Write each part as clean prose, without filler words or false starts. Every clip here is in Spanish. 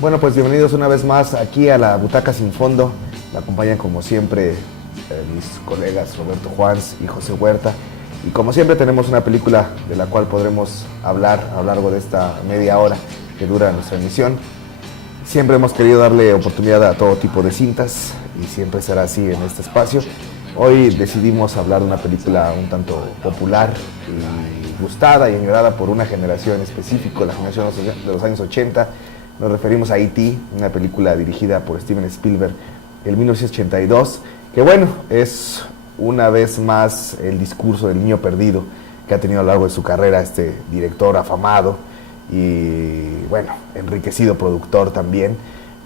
Bueno, pues bienvenidos una vez más aquí a la Butaca Sin Fondo. Me acompañan como siempre mis colegas Roberto Juans y José Huerta. Y como siempre tenemos una película de la cual podremos hablar a lo largo de esta media hora que dura nuestra emisión. Siempre hemos querido darle oportunidad a todo tipo de cintas y siempre será así en este espacio. Hoy decidimos hablar de una película un tanto popular y gustada y añorada por una generación específica, la generación de los años 80. Nos referimos a E.T., una película dirigida por Steven Spielberg en 1982, que bueno, es una vez más el discurso del niño perdido que ha tenido a lo largo de su carrera este director afamado y bueno, enriquecido productor también.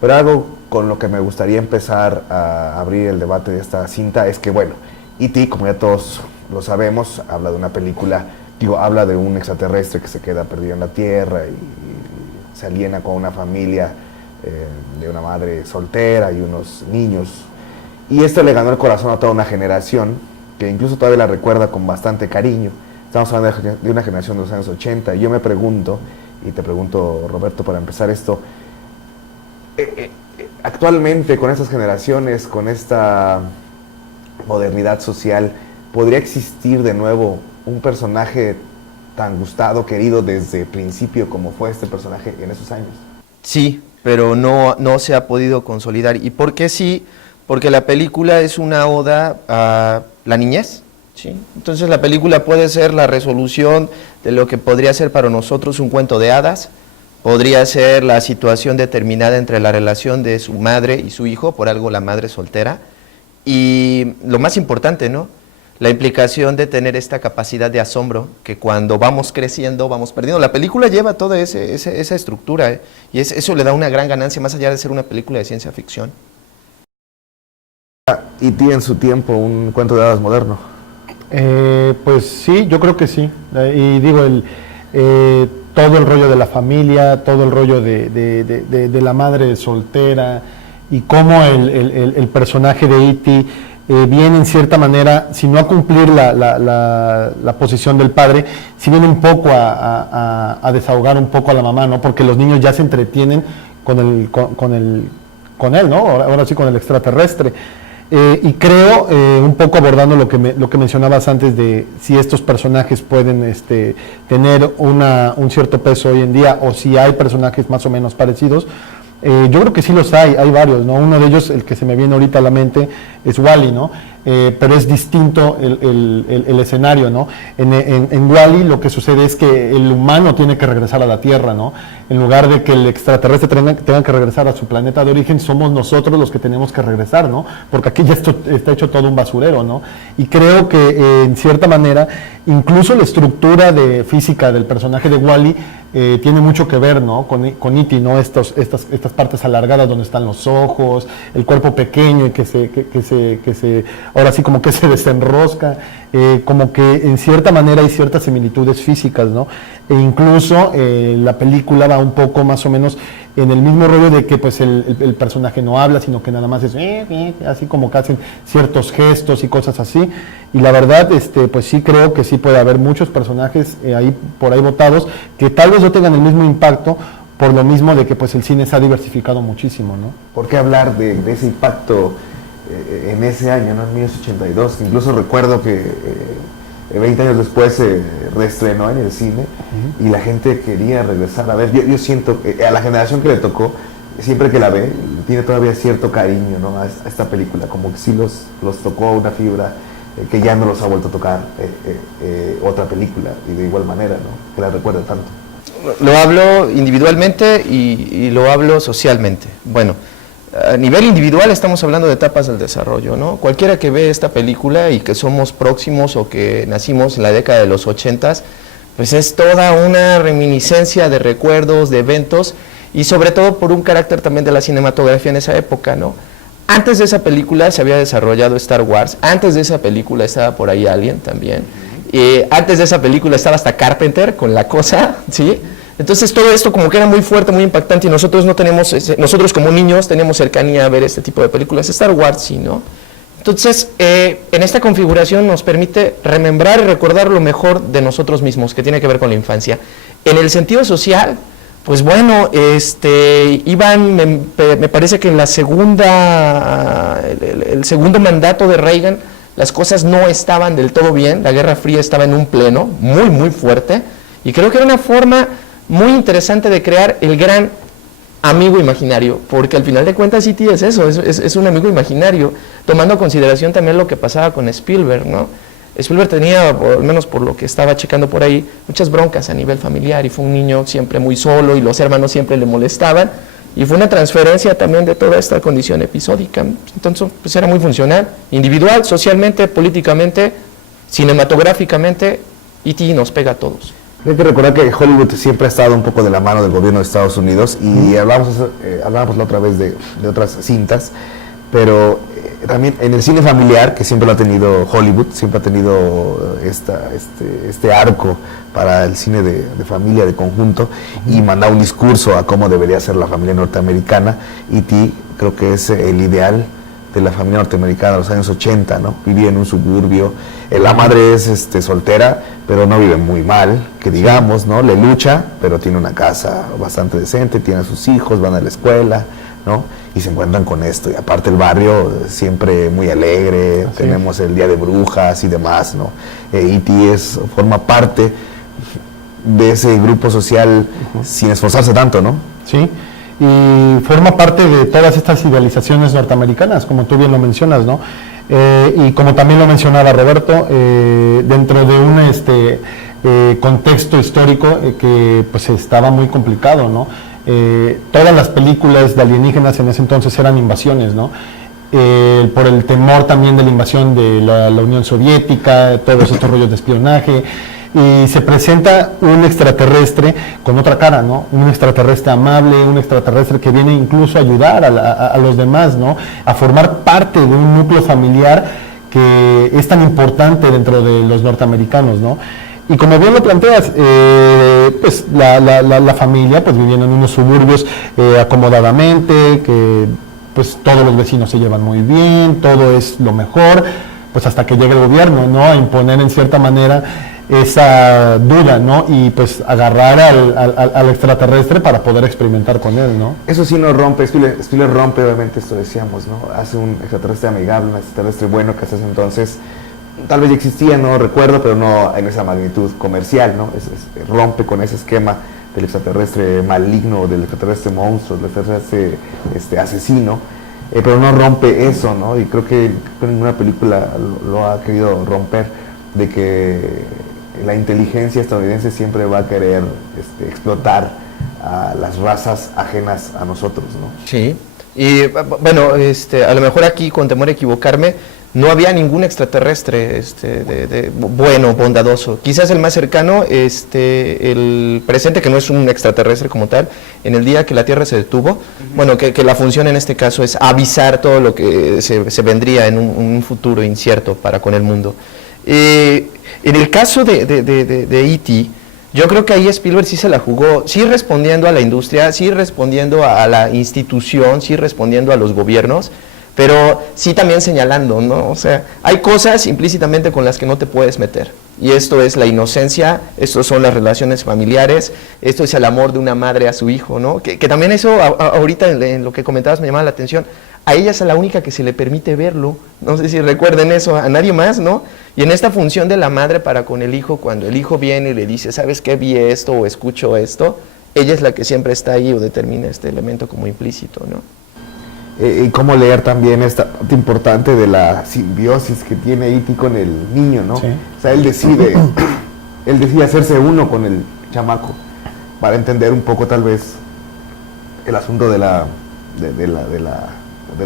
Pero algo con lo que me gustaría empezar a abrir el debate de esta cinta es que bueno, E.T., como ya todos lo sabemos, habla de una película, habla de un extraterrestre que se queda perdido en la Tierra y se aliena con una familia de una madre soltera y unos niños. Y esto le ganó el corazón a toda una generación, que incluso todavía la recuerda con bastante cariño. Estamos hablando de una generación de los años 80. Y yo me pregunto, y te pregunto, Roberto, para empezar esto, actualmente con estas generaciones, con esta modernidad social, ¿podría existir de nuevo un personaje tan gustado, querido desde el principio como fue este personaje en esos años? Sí, pero no se ha podido consolidar. ¿Y por qué sí? Porque la película es una oda a la niñez, ¿sí? Entonces la película puede ser la resolución de lo que podría ser para nosotros un cuento de hadas, podría ser la situación determinada entre la relación de su madre y su hijo, por algo la madre soltera, y lo más importante, ¿no?, la implicación de tener esta capacidad de asombro que cuando vamos creciendo vamos perdiendo. La película lleva toda esa estructura, y eso le da una gran ganancia más allá de ser una película de ciencia ficción. E.T. en su tiempo, un cuento de hadas moderno. Pues sí, yo creo que sí. Y digo, todo el rollo de la familia, todo el rollo de la madre soltera y cómo el personaje de E.T. viene en cierta manera, si no a cumplir la posición del padre, si viene un poco a desahogar un poco a la mamá, ¿no? Porque los niños ya se entretienen con él, ¿no? Ahora sí con el extraterrestre. Y creo, un poco abordando lo que mencionabas antes de si estos personajes pueden tener un cierto peso hoy en día, o si hay personajes más o menos parecidos. Yo creo que sí los hay varios, ¿no? Uno de ellos, el que se me viene ahorita a la mente, es Wall-E, ¿no? Pero es distinto el escenario, ¿no? En Wall-E lo que sucede es que el humano tiene que regresar a la Tierra, ¿no? En lugar de que el extraterrestre tenga que regresar a su planeta de origen, somos nosotros los que tenemos que regresar, ¿no? Porque aquí ya está hecho todo un basurero, ¿no? Y creo que en cierta manera, incluso la estructura física del personaje de Wall-E tiene mucho que ver, ¿no? Con E.T., ¿no? Estas partes alargadas donde están los ojos, el cuerpo pequeño y que se ahora sí como que se desenrosca, como que en cierta manera hay ciertas similitudes físicas, ¿no? E incluso la película va un poco más o menos en el mismo rollo de que pues el personaje no habla, sino que nada más es así como que hacen ciertos gestos y cosas así. Y la verdad, pues sí creo que sí puede haber muchos personajes por ahí votados que tal vez no tengan el mismo impacto, por lo mismo de que pues el cine se ha diversificado muchísimo, ¿no? ¿Por qué hablar de ese impacto en ese año, ¿no? En 1982? Incluso recuerdo que 20 años después se reestrenó en el cine y la gente quería regresar a ver. Yo siento que a la generación que le tocó, siempre que la ve, tiene todavía cierto cariño, ¿no? a esta película, como que sí los tocó una fibra que ya no los ha vuelto a tocar otra película, y de igual manera, ¿no? Que la recuerde tanto. Lo hablo individualmente y lo hablo socialmente. Bueno, a nivel individual estamos hablando de etapas del desarrollo, ¿no? Cualquiera que ve esta película y que somos próximos o que nacimos en la década de los 80s, pues es toda una reminiscencia de recuerdos, de eventos, y sobre todo por un carácter también de la cinematografía en esa época, ¿no? Antes de esa película se había desarrollado Star Wars, antes de esa película estaba por ahí Alien también, antes de esa película estaba hasta Carpenter con La Cosa, ¿sí? Entonces todo esto como que era muy fuerte, muy impactante, y nosotros no tenemos, nosotros como niños tenemos cercanía a ver este tipo de películas. Star Wars sí, ¿no? Entonces, en esta configuración nos permite remembrar y recordar lo mejor de nosotros mismos, que tiene que ver con la infancia. En el sentido social, Pues bueno, iban, me parece que en la segunda, el segundo mandato de Reagan, las cosas no estaban del todo bien, la Guerra Fría estaba en un pleno muy, muy fuerte, y creo que era una forma muy interesante de crear el gran amigo imaginario, porque al final de cuentas E.T. es eso, es un amigo imaginario, tomando en consideración también lo que pasaba con Spielberg, ¿no? Spielberg tenía, al menos por lo que estaba checando por ahí, muchas broncas a nivel familiar y fue un niño siempre muy solo y los hermanos siempre le molestaban y fue una transferencia también de toda esta condición episódica. Entonces, pues era muy funcional, individual, socialmente, políticamente, cinematográficamente, E.T. nos pega a todos. Hay que recordar que Hollywood siempre ha estado un poco de la mano del gobierno de Estados Unidos y hablábamos la otra vez de otras cintas, pero también en el cine familiar, que siempre lo ha tenido Hollywood, siempre ha tenido este arco para el cine de familia, de conjunto, y manda un discurso a cómo debería ser la familia norteamericana. E.T. creo que es el ideal de la familia norteamericana de los años 80, ¿no? Vivía en un suburbio, la madre es soltera, pero no vive muy mal, que digamos, ¿no? Le lucha, pero tiene una casa bastante decente, tiene a sus hijos, van a la escuela, ¿no? Y se encuentran con esto, y aparte el barrio siempre muy alegre, así tenemos el Día de Brujas y demás, ¿no? E.T. forma parte de ese grupo social sin esforzarse tanto, ¿no? Sí, y forma parte de todas estas idealizaciones norteamericanas, como tú bien lo mencionas, ¿no? Y como también lo mencionaba Roberto, dentro de un contexto histórico que pues estaba muy complicado, ¿no? Todas las películas de alienígenas en ese entonces eran invasiones, ¿no? Por el temor también de la invasión de la Unión Soviética, todos estos rollos de espionaje, y se presenta un extraterrestre con otra cara, ¿no? Un extraterrestre amable, un extraterrestre que viene incluso a ayudar a los demás, ¿no? A formar parte de un núcleo familiar que es tan importante dentro de los norteamericanos, ¿no? Y como bien lo planteas, pues la familia pues viviendo en unos suburbios acomodadamente, que pues todos los vecinos se llevan muy bien, todo es lo mejor, pues hasta que llega el gobierno, ¿no? A imponer en cierta manera esa duda, ¿no? Y pues agarrar al extraterrestre para poder experimentar con él, ¿no? Eso sí nos rompe, Spielberg rompe obviamente esto decíamos, ¿no? Hace un extraterrestre amigable, un extraterrestre bueno que hasta ese entonces tal vez ya existía, no recuerdo, pero no en esa magnitud comercial, ¿no? Rompe con ese esquema del extraterrestre maligno, del extraterrestre monstruo, del extraterrestre asesino, pero no rompe eso, ¿no? Y creo que ninguna película lo ha querido romper, de que la inteligencia estadounidense siempre va a querer explotar a las razas ajenas a nosotros, ¿no? Sí, y bueno, a lo mejor aquí, con temor a equivocarme, no había ningún extraterrestre bueno, bondadoso. Quizás el más cercano, el presente, que no es un extraterrestre como tal, en el día que la Tierra se detuvo, bueno, que la función en este caso es avisar todo lo que se vendría en un futuro incierto para con el mundo. En el caso de E.T., yo creo que ahí Spielberg sí se la jugó, sí respondiendo a la industria, sí respondiendo a la institución, sí respondiendo a los gobiernos, pero sí también señalando, ¿no? O sea, hay cosas implícitamente con las que no te puedes meter. Y esto es la inocencia, esto son las relaciones familiares, esto es el amor de una madre a su hijo, ¿no? Que también eso, ahorita en lo que comentabas me llamaba la atención. A ella es la única que se le permite verlo, no sé si recuerden eso, a nadie más, ¿no? Y en esta función de la madre para con el hijo, cuando el hijo viene y le dice, ¿sabes qué? Vi esto o escucho esto, ella es la que siempre está ahí o determina este elemento como implícito, ¿no? Y cómo leer también esta parte importante de la simbiosis que tiene E.T. con el niño, ¿no? Sí. O sea, él decide hacerse uno con el chamaco para entender un poco tal vez el asunto de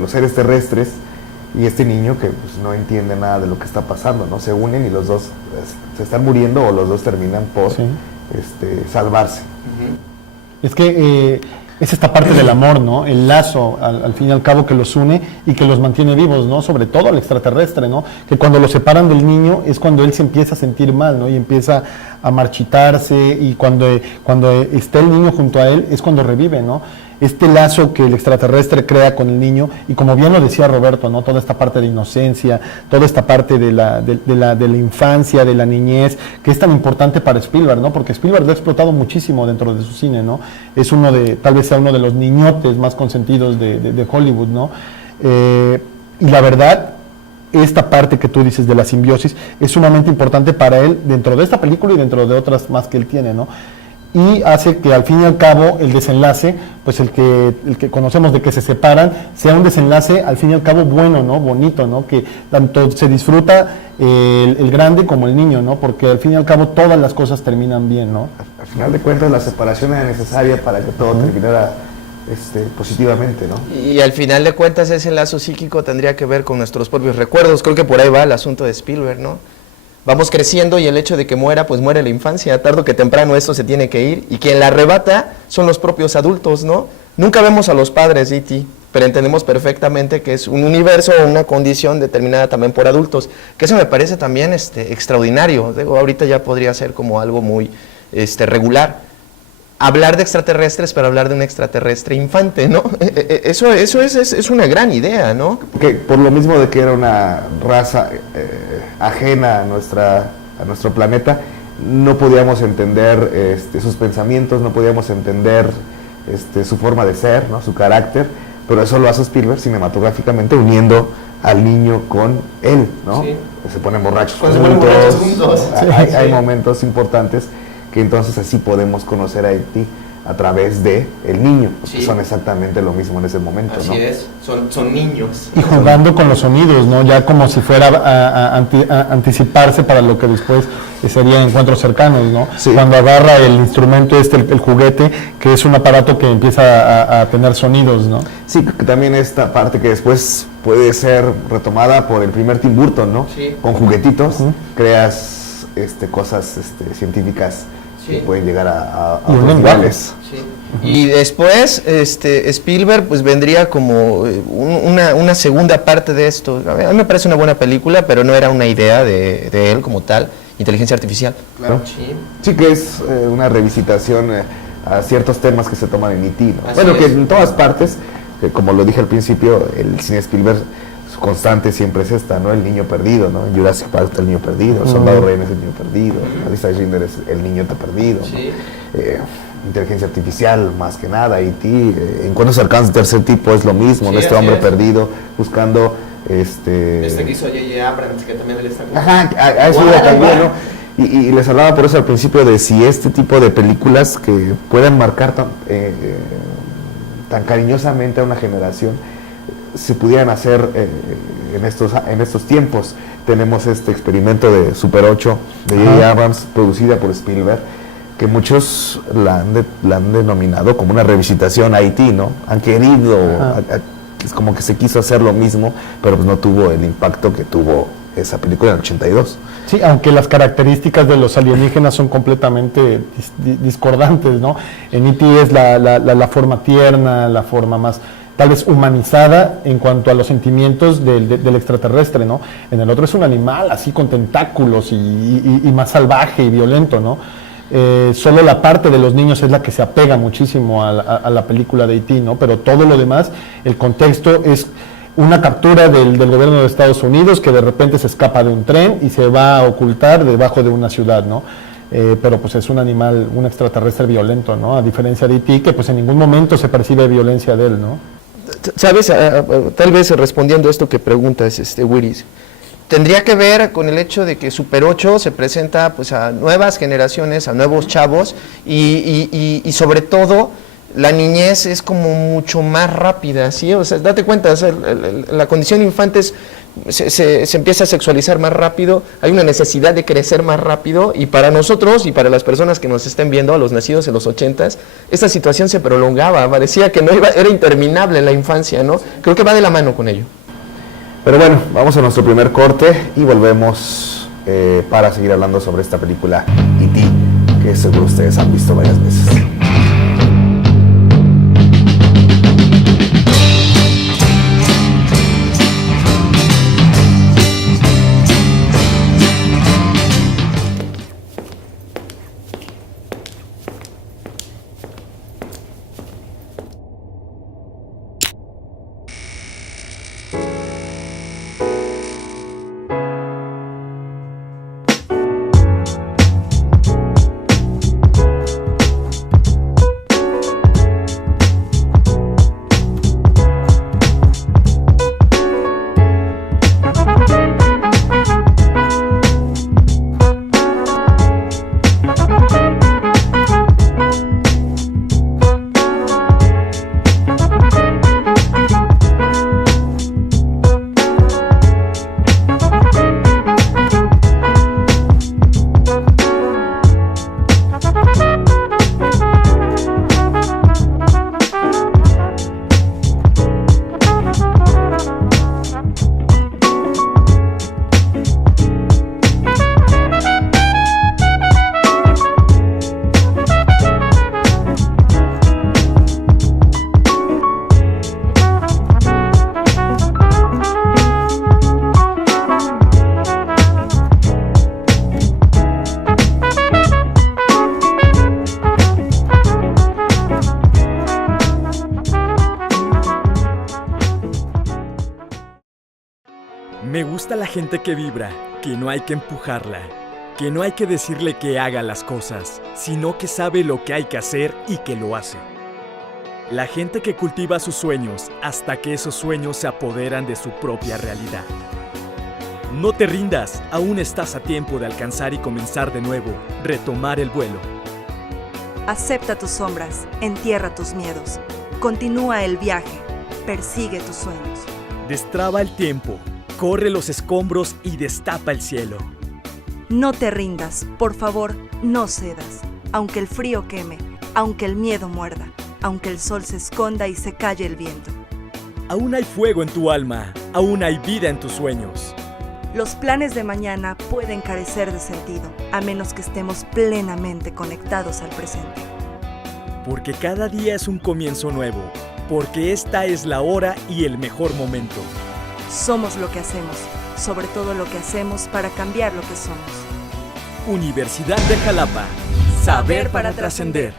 los seres terrestres, y este niño que pues, no entiende nada de lo que está pasando, ¿no? Se unen y los dos se están muriendo o los dos terminan por salvarse. Es que es esta parte del amor, ¿no? El lazo, al fin y al cabo, que los une y que los mantiene vivos, ¿no? Sobre todo al extraterrestre, ¿no? Que cuando lo separan del niño es cuando él se empieza a sentir mal, ¿no? Y empieza a marchitarse, y cuando esté el niño junto a él es cuando revive, ¿no? este lazo que el extraterrestre crea con el niño, y como bien lo decía Roberto, ¿no? Toda esta parte de inocencia, toda esta parte de la infancia, de la niñez, que es tan importante para Spielberg, ¿no? Porque Spielberg lo ha explotado muchísimo dentro de su cine, ¿no? Es tal vez sea uno de los niñotes más consentidos de Hollywood, ¿no? Y la verdad, esta parte que tú dices de la simbiosis es sumamente importante para él dentro de esta película y dentro de otras más que él tiene, ¿no? Y hace que al fin y al cabo el desenlace, pues el que conocemos de que se separan, sea un desenlace al fin y al cabo bueno, ¿no? Bonito, ¿no? Que tanto se disfruta el grande como el niño, ¿no? Porque al fin y al cabo todas las cosas terminan bien, ¿no? Al final de cuentas la separación era necesaria para que todo terminara positivamente, ¿no? Y al final de cuentas ese lazo psíquico tendría que ver con nuestros propios recuerdos. Creo que por ahí va el asunto de Spielberg, ¿no? Vamos creciendo y el hecho de que muera, pues muere la infancia. Tarde o que temprano esto se tiene que ir. Y quien la arrebata son los propios adultos, ¿no? Nunca vemos a los padres de E.T., pero entendemos perfectamente que es un universo o una condición determinada también por adultos. Que eso me parece también extraordinario. Digo, ahorita ya podría ser como algo muy regular. Hablar de extraterrestres, pero hablar de un extraterrestre infante, ¿no? Eso es una gran idea, ¿no? Que por lo mismo de que era una raza ajena a nuestro planeta, no podíamos entender sus pensamientos, no podíamos entender su forma de ser, ¿no? Su carácter, pero eso lo hace Spielberg cinematográficamente uniendo al niño con él, ¿no? Sí. Se ponen borrachos juntos. Sí, hay momentos importantes que entonces así podemos conocer a E.T. a través de el niño, porque son exactamente lo mismo en ese momento, así ¿no? es, son niños. Y jugando con los sonidos, ¿no? Ya como si fuera a anticiparse para lo que después sería encuentros cercanos, ¿no? Sí. Cuando agarra el instrumento el juguete, que es un aparato que empieza a tener sonidos, ¿no? Sí, que también esta parte que después puede ser retomada por el primer Tim Burton, ¿no? Sí. Con juguetitos, creas cosas científicas que pueden llegar a otros niveles. Sí. Y después Spielberg pues vendría como una segunda parte de esto. A mí me parece una buena película, pero no era una idea de él como tal, inteligencia artificial. Claro. Sí, que es una revisitación a ciertos temas que se toman en E.T., ¿no? Bueno, que en todas partes, como lo dije al principio, el cine Spielberg constante siempre es esta, ¿no? El niño perdido, ¿no? En Jurassic Park está el niño perdido, Soldado Ryan es el niño perdido, la lista de Schindler es el niño está perdido, ¿no? Inteligencia artificial, más que nada, E.T., Encuentros cercanos de tercer tipo es lo mismo, ¿no? Este hombre perdido buscando que hizo J.J. Abrams, que también él está con... Ajá, a eso iba también, ¿no? Y les hablaba por eso al principio de si este tipo de películas que puedan marcar tan cariñosamente a una generación se pudieran hacer en estos tiempos. Tenemos este experimento de Super 8 de J.J. Abrams, producida por Spielberg, que muchos la han denominado como una revisitación a E.T., ¿no? Han querido, es como que se quiso hacer lo mismo, pero pues no tuvo el impacto que tuvo esa película en el 82. Sí, aunque las características de los alienígenas son completamente discordantes, ¿no? En E.T. es la forma tierna, la forma más tal vez humanizada en cuanto a los sentimientos del extraterrestre, ¿no? En el otro es un animal así con tentáculos y más salvaje y violento, ¿no? Solo la parte de los niños es la que se apega muchísimo a la película de E.T., ¿no? Pero todo lo demás, el contexto es una captura del gobierno de Estados Unidos que de repente se escapa de un tren y se va a ocultar debajo de una ciudad, ¿no? Pero pues es un animal, un extraterrestre violento, ¿no? A diferencia de E.T., que pues en ningún momento se percibe violencia de él, ¿no? ¿Sabes? Tal vez respondiendo a esto que preguntas, Wiris, tendría que ver con el hecho de que Super 8 se presenta pues a nuevas generaciones, a nuevos chavos y sobre todo la niñez es como mucho más rápida, ¿sí? O sea, date cuenta, o sea, la condición infante se empieza a sexualizar más rápido, hay una necesidad de crecer más rápido y para nosotros y para las personas que nos estén viendo, a los nacidos en los 80s, esta situación se prolongaba, parecía que era interminable la infancia, ¿no? Creo que va de la mano con ello. Pero bueno, vamos a nuestro primer corte y volvemos para seguir hablando sobre esta película E.T., que seguro ustedes han visto varias veces. gusta la gente que vibra, que no hay que empujarla, que no hay que decirle que haga las cosas, sino que sabe lo que hay que hacer y que lo hace. La gente que cultiva sus sueños hasta que esos sueños se apoderan de su propia realidad. No te rindas, aún estás a tiempo de alcanzar y comenzar de nuevo, retomar el vuelo. Acepta tus sombras, entierra tus miedos, continúa el viaje, persigue tus sueños. Destraba el tiempo, corre los escombros y destapa el cielo. No te rindas, por favor, no cedas, aunque el frío queme, aunque el miedo muerda, aunque el sol se esconda y se calle el viento. Aún hay fuego en tu alma, aún hay vida en tus sueños. Los planes de mañana pueden carecer de sentido, a menos que estemos plenamente conectados al presente. Porque cada día es un comienzo nuevo, porque esta es la hora y el mejor momento. Somos lo que hacemos, sobre todo lo que hacemos para cambiar lo que somos. Universidad de Jalapa. Saber para trascender.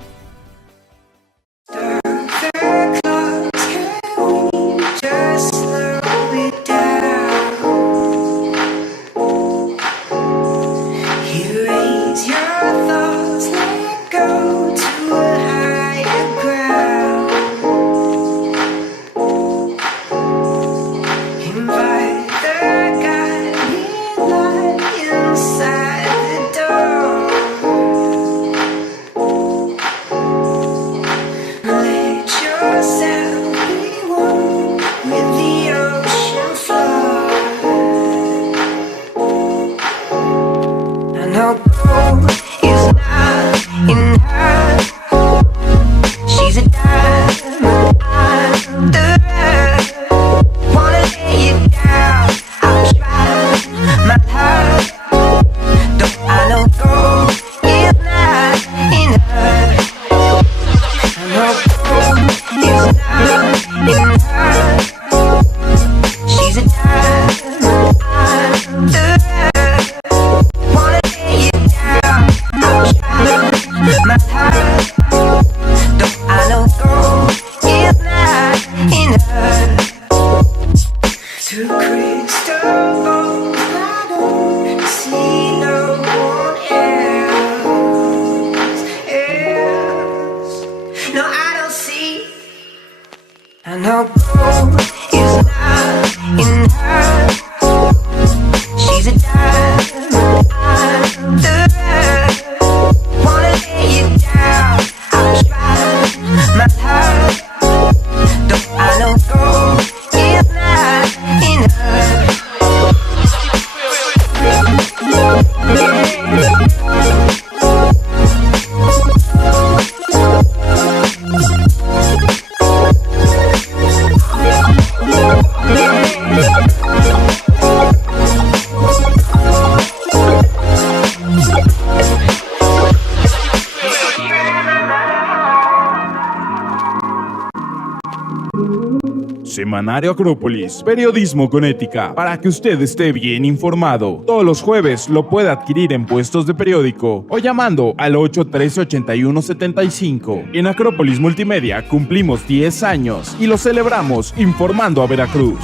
Semanario Acrópolis, periodismo con ética, para que usted esté bien informado. Todos los jueves lo puede adquirir en puestos de periódico o llamando al 813-8175. En Acrópolis Multimedia cumplimos 10 años y lo celebramos informando a Veracruz.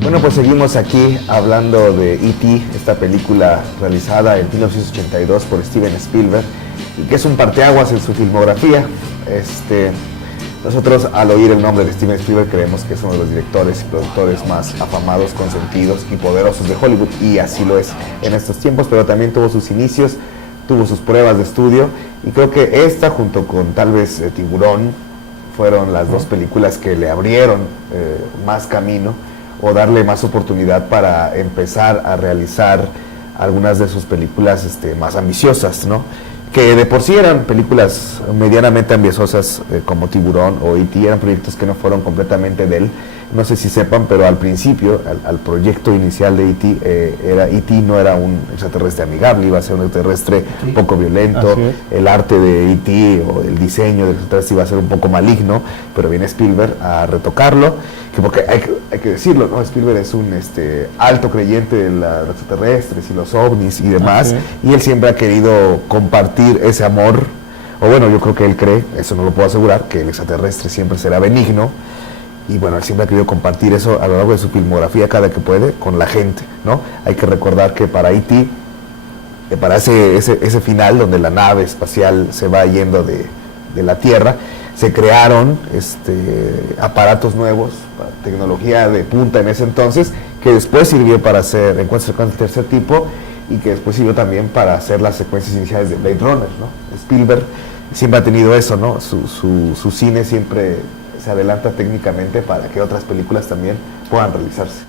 Bueno, pues seguimos aquí hablando de E.T., esta película realizada en 1982 por Steven Spielberg y que es un parteaguas en su filmografía. Nosotros al oír el nombre de Steven Spielberg creemos que es uno de los directores y productores más afamados, consentidos y poderosos de Hollywood, y así lo es en estos tiempos, pero también tuvo sus inicios, tuvo sus pruebas de estudio, y creo que esta junto con tal vez Tiburón fueron las dos películas que le abrieron más camino o darle más oportunidad para empezar a realizar algunas de sus películas más ambiciosas, ¿no? que de por sí eran películas medianamente ambiciosas como Tiburón o E.T., eran proyectos que no fueron completamente de él. No sé si sepan, pero al principio, al proyecto inicial de E.T. No era un extraterrestre amigable, iba a ser un extraterrestre poco violento, el arte de E.T. o el diseño del extraterrestre iba a ser un poco maligno, pero viene Spielberg a retocarlo, que porque hay que decirlo, ¿no? Spielberg es un alto creyente de los extraterrestres y los ovnis y demás, y él siempre ha querido compartir ese amor, o bueno, yo creo que él cree, eso no lo puedo asegurar, que el extraterrestre siempre será benigno. Y bueno, él siempre ha querido compartir eso a lo largo de su filmografía cada que puede con la gente, ¿no? Hay que recordar que para E.T., para ese final donde la nave espacial se va yendo de la Tierra, se crearon aparatos nuevos, tecnología de punta en ese entonces, que después sirvió para hacer encuentros del tercer tipo y que después sirvió también para hacer las secuencias iniciales de Blade Runner, ¿no? Spielberg siempre ha tenido eso, ¿no? Su cine siempre se adelanta técnicamente para que otras películas también puedan realizarse.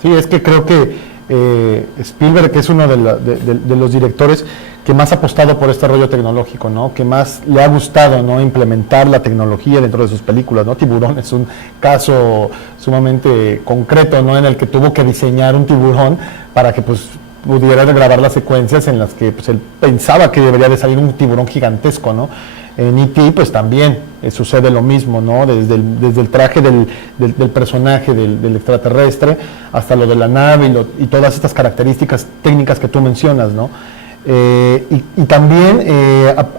Sí, es que creo que Spielberg, que es uno de los directores que más ha apostado por este rollo tecnológico, ¿no? Que más le ha gustado, ¿no? Implementar la tecnología dentro de sus películas, ¿no? Tiburón es un caso sumamente concreto, ¿no? En el que tuvo que diseñar un tiburón para que pues pudiera grabar las secuencias en las que pues, él pensaba que debería de salir un tiburón gigantesco, ¿no? En E.T. pues también sucede lo mismo, ¿no? Desde el traje del personaje del extraterrestre hasta lo de la nave y todas estas características técnicas que tú mencionas, ¿no? Y también,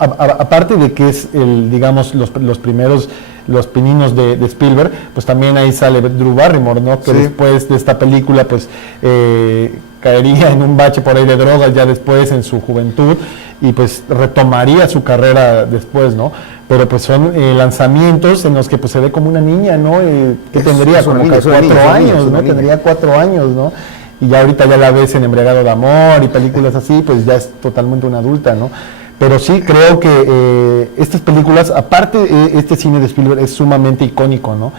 aparte de que es, digamos, los primeros, los pininos de Spielberg, pues también ahí sale Drew Barrymore, ¿no? Que después de esta película, pues caería en un bache por ahí de drogas ya después en su juventud y pues retomaría su carrera después, ¿no? Pero pues son lanzamientos en los que pues se ve como una niña, ¿no? Que tendría como 4 años, ¿no? Tendría 4 años, ¿no? Y ya ahorita ya la ves en Embriagado de Amor y películas así, pues ya es totalmente una adulta, ¿no? Pero sí creo que estas películas, aparte este cine de Spielberg es sumamente icónico, ¿no?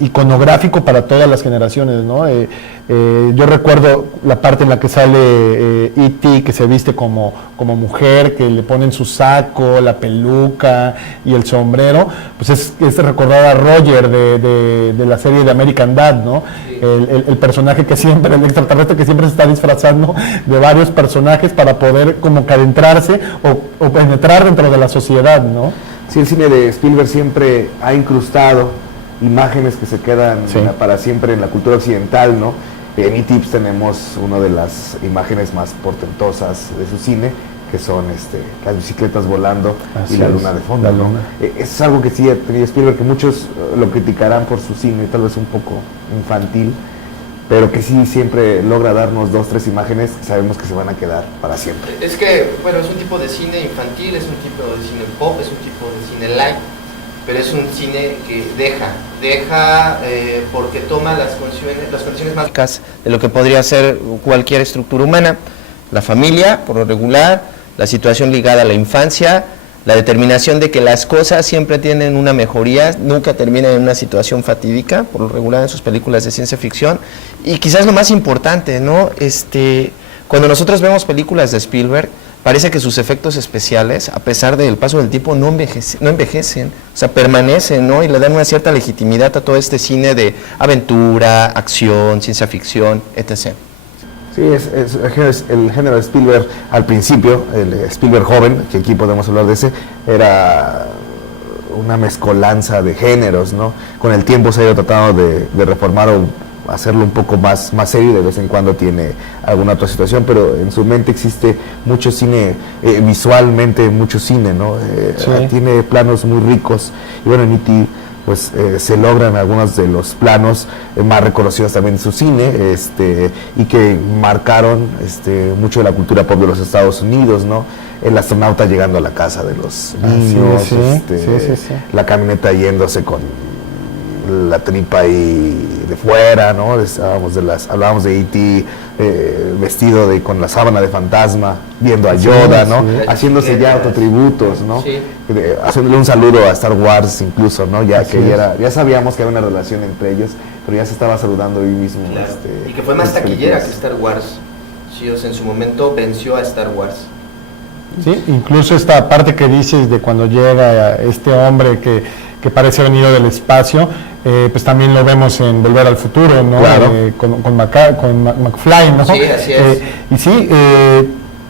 Iconográfico para todas las generaciones, ¿no? Yo recuerdo la parte en la que sale E.T., que se viste como mujer, que le ponen su saco, la peluca y el sombrero, pues es recordar a Roger de la serie de American Dad, ¿no? El personaje que siempre, el extraterrestre que siempre se está disfrazando de varios personajes para poder como que adentrarse o penetrar dentro de la sociedad, ¿no? Sí, el cine de Spielberg siempre ha incrustado imágenes que se quedan para siempre en la cultura occidental, ¿no? En E.T. tenemos una de las imágenes más portentosas de su cine, que son las bicicletas volando y la luna de fondo, ¿no? Es algo que sí ha tenido Spielberg, que muchos lo criticarán por su cine, tal vez un poco infantil, pero que sí siempre logra darnos 2, 3 imágenes que sabemos que se van a quedar para siempre. Es que, bueno, es un tipo de cine infantil, es un tipo de cine pop, es un tipo de cine light, pero es un cine que deja porque toma las condiciones más de lo que podría ser cualquier estructura humana, la familia, por lo regular, la situación ligada a la infancia, la determinación de que las cosas siempre tienen una mejoría, nunca terminan en una situación fatídica, por lo regular en sus películas de ciencia ficción, y quizás lo más importante, ¿no? Cuando nosotros vemos películas de Spielberg, parece que sus efectos especiales, a pesar del paso del tiempo, no envejecen, o sea, permanecen, ¿no? Y le dan una cierta legitimidad a todo este cine de aventura, acción, ciencia ficción, etc. Sí, el género de Spielberg al principio, el Spielberg joven, que aquí podemos hablar de ese, era una mezcolanza de géneros, ¿no? Con el tiempo se ha ido tratando de reformar o hacerlo un poco más serio, y de vez en cuando tiene alguna otra situación, pero en su mente existe mucho cine, visualmente mucho cine, ¿no? Tiene planos muy ricos, y bueno, en E.T. pues se logran algunos de los planos más reconocidos también en su cine, y que marcaron mucho de la cultura pop de los Estados Unidos, ¿no? El astronauta llegando a la casa de los niños, la camioneta yéndose con la tripa ahí de fuera, ¿no? Hablábamos de E.T. Vestido con la sábana de fantasma, viendo a Yoda, ¿no? Haciéndose ya autotributos, ¿no? Haciéndole un saludo a Star Wars incluso, ¿no? Ya sabíamos que había una relación entre ellos, pero ya se estaba saludando ahí mismo. Claro. Y que fue más taquillera que Star Wars. Sí, o sea, en su momento venció a Star Wars. Sí, incluso esta parte que dices de cuando llega este hombre que parece venido del espacio, pues también lo vemos en Volver al Futuro, ¿no? Claro. Con McFly, ¿no? Sí, así es. Y sí,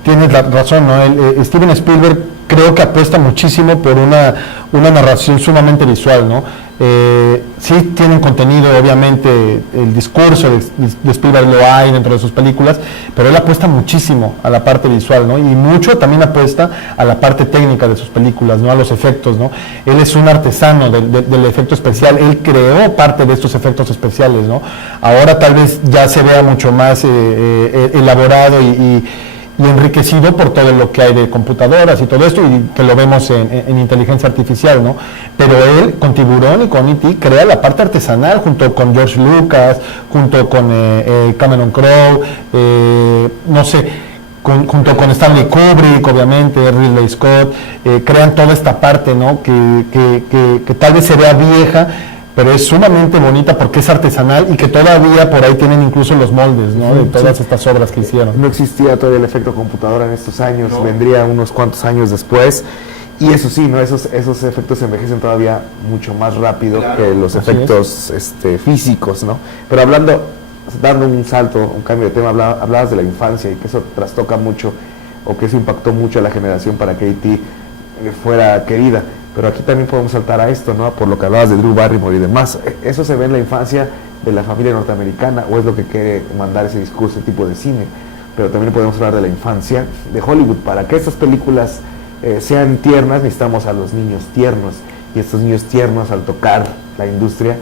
tienes la razón, ¿no? Steven Spielberg creo que apuesta muchísimo por una narración sumamente visual, ¿no? Sí tienen contenido, obviamente, el discurso de Spielberg lo hay dentro de sus películas, pero él apuesta muchísimo a la parte visual, ¿no? Y mucho también apuesta a la parte técnica de sus películas, ¿no? A los efectos, ¿no? Él es un artesano del efecto especial, él creó parte de estos efectos especiales, ¿no? Ahora tal vez ya se vea mucho más elaborado y enriquecido por todo lo que hay de computadoras y todo esto, y que lo vemos en inteligencia artificial, ¿no? Pero él, con Tiburón y con E.T., crea la parte artesanal junto con George Lucas, junto con Cameron Crowe, no sé, junto con Stanley Kubrick, obviamente, Ridley Scott, crean toda esta parte, ¿no? Que tal vez se vea vieja, pero es sumamente bonita porque es artesanal y que todavía por ahí tienen incluso los moldes, ¿no? De todas estas obras que hicieron. No existía todavía el efecto computadora en estos años, vendría unos cuantos años después. Y eso sí, ¿no? Esos efectos se envejecen todavía mucho más rápido que los efectos físicos, ¿no? Pero dando un salto, un cambio de tema, hablabas de la infancia y que eso trastoca mucho, o que eso impactó mucho a la generación para que E.T. fuera querida. Pero aquí también podemos saltar a esto, ¿no? Por lo que hablabas de Drew Barrymore y demás. ¿Eso se ve en la infancia de la familia norteamericana o es lo que quiere mandar ese discurso, ese tipo de cine? Pero también podemos hablar de la infancia de Hollywood. Para que estas películas sean tiernas, necesitamos a los niños tiernos. Y estos niños tiernos, al tocar la industria,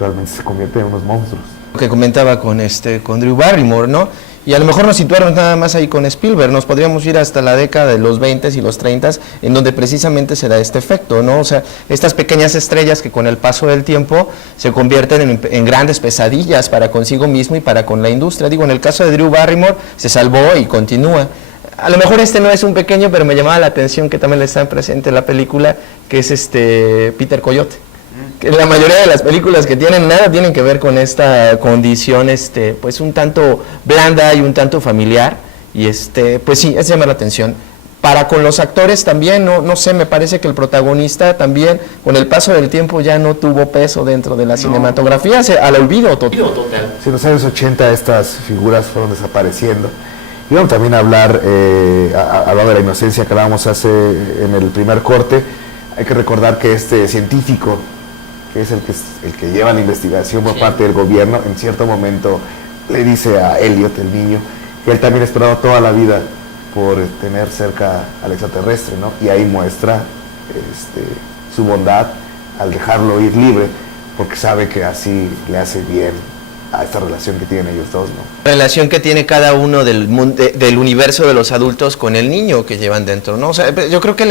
realmente se convierten en unos monstruos. Lo que comentaba con Drew Barrymore, ¿no? Y a lo mejor nos situamos nada más ahí con Spielberg, nos podríamos ir hasta la década de los 20 y los 30, en donde precisamente se da este efecto, ¿no? O sea, estas pequeñas estrellas que con el paso del tiempo se convierten en grandes pesadillas para consigo mismo y para con la industria. Digo, en el caso de Drew Barrymore se salvó y continúa. A lo mejor no es un pequeño, pero me llamaba la atención que también está presente en la película, que es Peter Coyote. Que la mayoría de las películas que tienen que ver con esta condición pues un tanto blanda y un tanto familiar, y pues sí, eso llama la atención. Para con los actores también, no sé, me parece que el protagonista también con el paso del tiempo ya no tuvo peso dentro de la cinematografía, al olvido total. Sí, en los años 80 estas figuras fueron desapareciendo. Y vamos también a hablar de la inocencia que hablábamos en el primer corte. Hay que recordar que este científico, que es el que lleva la investigación por parte del gobierno, en cierto momento le dice a Elliot, el niño, que él también ha esperado toda la vida por tener cerca al extraterrestre, ¿no? Y ahí muestra su bondad al dejarlo ir libre, porque sabe que así le hace bien a esta relación que tienen ellos dos, ¿no? Relación que tiene cada uno del universo de los adultos con el niño que llevan dentro, ¿no? O sea, yo creo que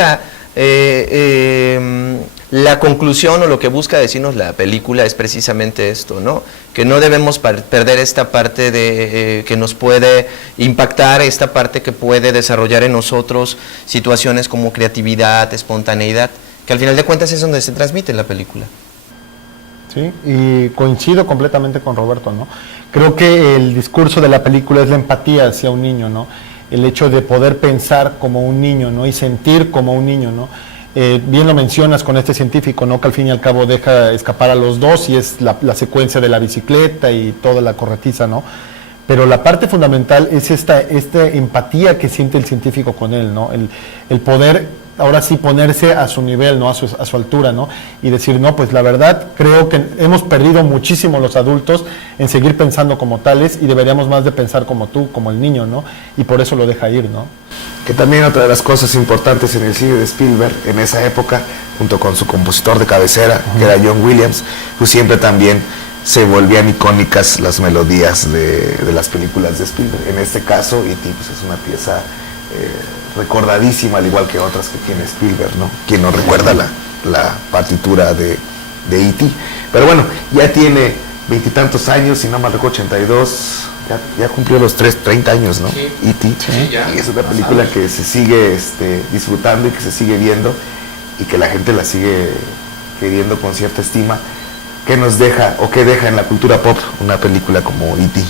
la conclusión o lo que busca decirnos la película es precisamente esto, ¿no? Que no debemos perder esta parte que nos puede impactar, esta parte que puede desarrollar en nosotros situaciones como creatividad, espontaneidad, que al final de cuentas es donde se transmite en la película. Sí, y coincido completamente con Roberto, ¿no? Creo que el discurso de la película es la empatía hacia un niño, ¿no? El hecho de poder pensar como un niño, ¿no? Y sentir como un niño, ¿no? Bien lo mencionas con este científico, ¿no? Que al fin y al cabo deja escapar a los dos y es la secuencia de la bicicleta y toda la corretiza, ¿no? Pero la parte fundamental es esta empatía que siente el científico con él, ¿no? El poder ahora sí ponerse a su nivel, ¿no? A su altura, ¿no? Y decir, no, pues la verdad creo que hemos perdido muchísimo los adultos en seguir pensando como tales y deberíamos más de pensar como tú, como el niño, ¿no? Y por eso lo deja ir, ¿no? Que también otra de las cosas importantes en el cine de Spielberg en esa época, junto con su compositor de cabecera, que era John Williams, pues siempre también se volvían icónicas las melodías de las películas de Spielberg. En este caso, E.T. pues es una pieza recordadísima, al igual que otras que tiene Spielberg, ¿no? Quien no recuerda la partitura de E.T. Pero bueno, ya tiene 20 y tantos años, si no mal recuerdo, 82, ya cumplió los 30 años, ¿no? Sí. E.T. Sí, y es una película que se sigue disfrutando y que se sigue viendo y que la gente la sigue queriendo con cierta estima. ¿Qué nos deja o qué deja en la cultura pop una película como E.T.?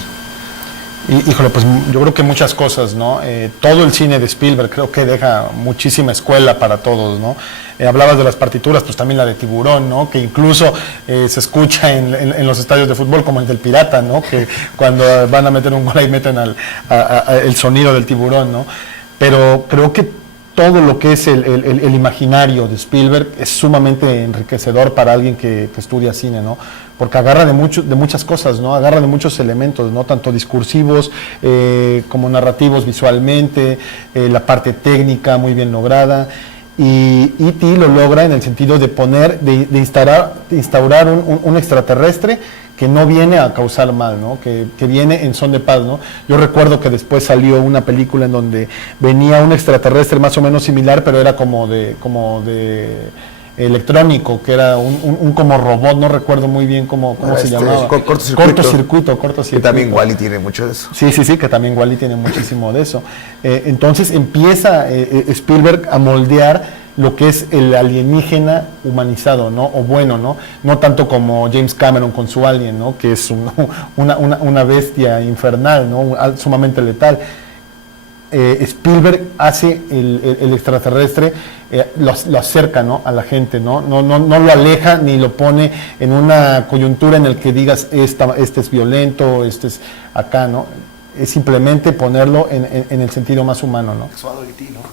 Híjole, pues yo creo que muchas cosas, ¿no? Todo el cine de Spielberg creo que deja muchísima escuela para todos, ¿no? Hablabas de las partituras, pues también la de Tiburón, ¿no? Que incluso se escucha en los estadios de fútbol como el del Pirata, ¿no? Que cuando van a meter un gol ahí meten el sonido del tiburón, ¿no? Pero creo que todo lo que es el imaginario de Spielberg es sumamente enriquecedor para alguien que estudia cine, ¿no? Porque agarra de muchas cosas, ¿no? Agarra de muchos elementos, ¿no? Tanto discursivos como narrativos visualmente, la parte técnica muy bien lograda. Y E.T. lo logra en el sentido de instaurar un extraterrestre que no viene a causar mal, ¿no? Que viene en son de paz, ¿no? Yo recuerdo que después salió una película en donde venía un extraterrestre más o menos similar, pero era como de electrónico, que era un como robot, no recuerdo muy bien cómo se llamaba. Cortocircuito. Que también Wall-E tiene mucho de eso. Sí, que también Wall-E tiene muchísimo de eso. Entonces empieza Spielberg a moldear lo que es el alienígena humanizado, ¿no? O bueno, ¿no? No tanto como James Cameron con su Alien, ¿no? Que es una bestia infernal, ¿no? Sumamente letal. Spielberg hace el extraterrestre, lo acerca, ¿no? A la gente, ¿no? No lo aleja ni lo pone en una coyuntura en el que digas este es violento, este es acá, ¿no? Es simplemente ponerlo en el sentido más humano, ¿no?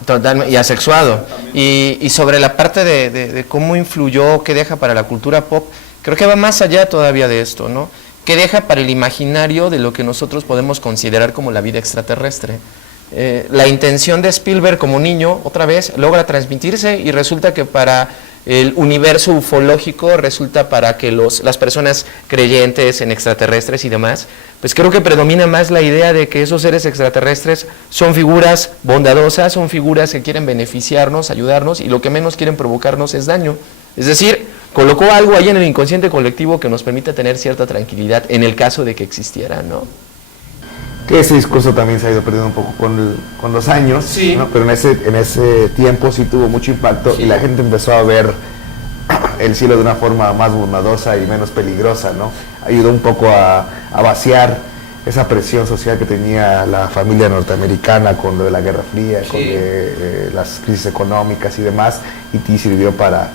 Totalmente, y asexuado. Y sobre la parte de cómo influyó, qué deja para la cultura pop, creo que va más allá todavía de esto, ¿no? ¿Qué deja para el imaginario de lo que nosotros podemos considerar como la vida extraterrestre? La intención de Spielberg como niño, otra vez, logra transmitirse y resulta que para el universo ufológico, resulta para que las personas creyentes en extraterrestres y demás, pues creo que predomina más la idea de que esos seres extraterrestres son figuras bondadosas, son figuras que quieren beneficiarnos, ayudarnos, y lo que menos quieren provocarnos es daño. Es decir, colocó algo ahí en el inconsciente colectivo que nos permite tener cierta tranquilidad en el caso de que existiera, ¿no? Que ese discurso también se ha ido perdiendo un poco con los años, sí, ¿no? Pero en ese tiempo sí tuvo mucho impacto, sí, y la gente empezó a ver el cielo de una forma más bondadosa y menos peligrosa, ¿no? Ayudó un poco a vaciar esa presión social que tenía la familia norteamericana con lo de la Guerra Fría, sí, con las crisis económicas y demás, y sirvió para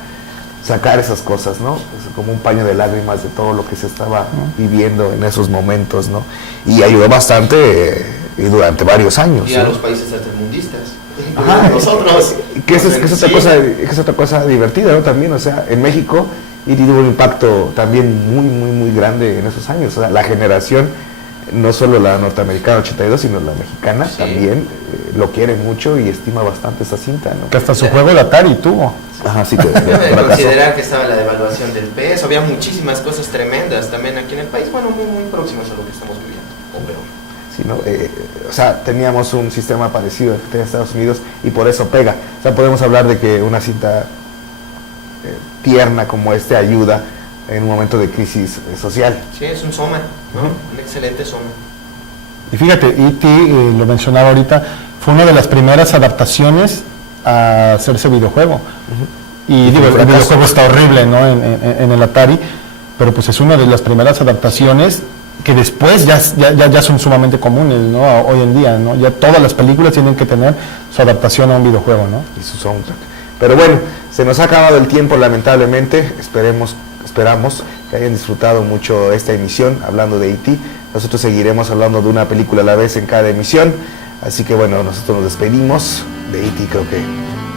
sacar esas cosas, ¿no? Es como un paño de lágrimas de todo lo que se estaba viviendo en esos momentos, ¿no? Y ayudó bastante y durante varios años. Y a los países tercermundistas. Ajá, nosotros. Que es otra cosa divertida, ¿no? También, o sea, en México y tuvo un impacto también muy grande en esos años. O sea, la generación, no solo la norteamericana 82, sino la mexicana, sí, también lo quiere mucho y estima bastante esa cinta, ¿no? Que hasta su juego de Atari tuvo. Ajá, sí, considerar que estaba la devaluación del peso, había muchísimas cosas tremendas también aquí en el país, bueno, muy próximas a lo que estamos viviendo, o peor. Sí, ¿no? O sea, teníamos un sistema parecido al que tenía Estados Unidos y por eso pega. O sea, podemos hablar de que una cinta tierna como este ayuda en un momento de crisis social. Sí, es un soma, ¿no? Un excelente soma. Y fíjate, E.T., lo mencionaba ahorita, fue una de las primeras adaptaciones a hacerse videojuego. Y digo, el videojuego está horrible, ¿no? En el Atari, pero pues es una de las primeras adaptaciones que después ya son sumamente comunes, ¿no? Hoy en día, ¿no? Ya todas las películas tienen que tener su adaptación a un videojuego, ¿no? Y su soundtrack. Pero bueno, se nos ha acabado el tiempo, lamentablemente. Esperamos que hayan disfrutado mucho esta emisión hablando de E.T. Nosotros seguiremos hablando de una película a la vez en cada emisión. Así que bueno, nosotros nos despedimos de E.T. Creo que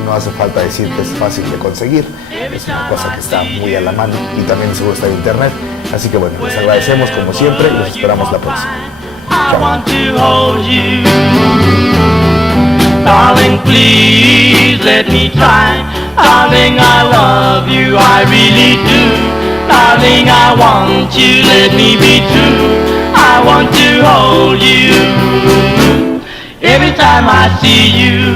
no hace falta decir que es fácil de conseguir. Es una cosa que está muy a la mano y también seguro está en internet. Así que bueno, les agradecemos como siempre y los esperamos la próxima. Chao. Darling, please let me try. Darling, I love you, I really do. Darling, I want you, let me be true. I want to hold you. Every time I see you,